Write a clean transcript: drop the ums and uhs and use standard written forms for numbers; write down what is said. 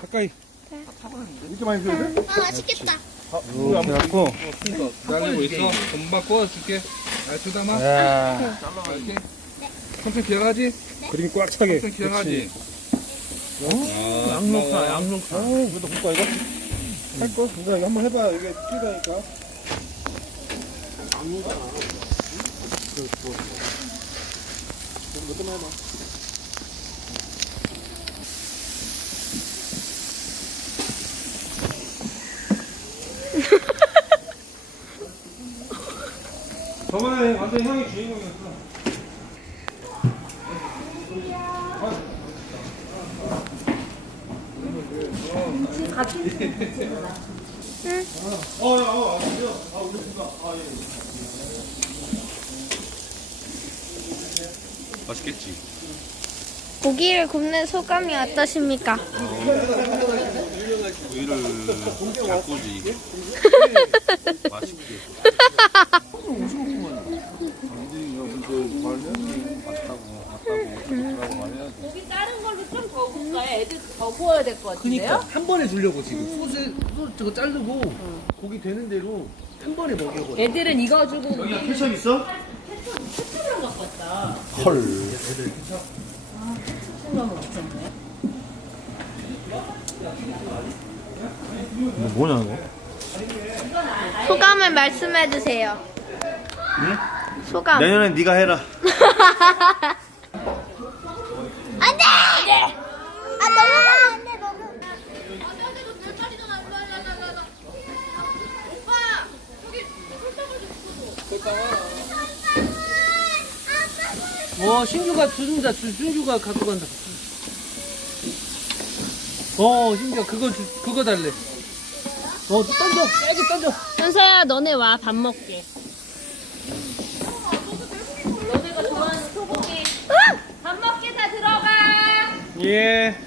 가까이. 이렇게 많이 줘야 돼? 아, 맛있겠다. 이렇게 갖고. 날리고 있어. 금방 구워줄게. 알트 담아. 야, 이렇게. 천천히 기어가지? 그림 꽉 차게. 천천히 기어가지? 양록타, 양록타. 이것도 볼까 이거? 할 거? 이거 한번 해봐. 이게 튀다니까. 이것도 해봐. 저번에 완전 형이 주인공이었어. 맛있겠지? 고기를 굽는 소감이 어떠십니까? 우유를 잘 구우지. 맛있게. 고기 다른 걸로 좀 더 구울까요? 애들 더 구워야 될 것 같은데요? 그니까 한 번에 주려고 지금 소스 저거 자르고 고기 되는 대로 한 번에 먹여버려. 애들은 이거 주고 여기가 케첩 있어? 케첩이랑 갖고 왔다. 헐. 이거 뭐냐 이거? 소감을 말씀해 주세요. 소감. 내년엔 네가 해라. 안 돼! 아, 너무 안 돼, 너무. 신규가 준다. 준규가 갖고 간다. 신규가 그거 달래. 던져. 깨지 던져. 현서야, 너네 와, 밥 먹게. 너네가 좋아하는 소고기. 밥 먹게 다 들어가. 예.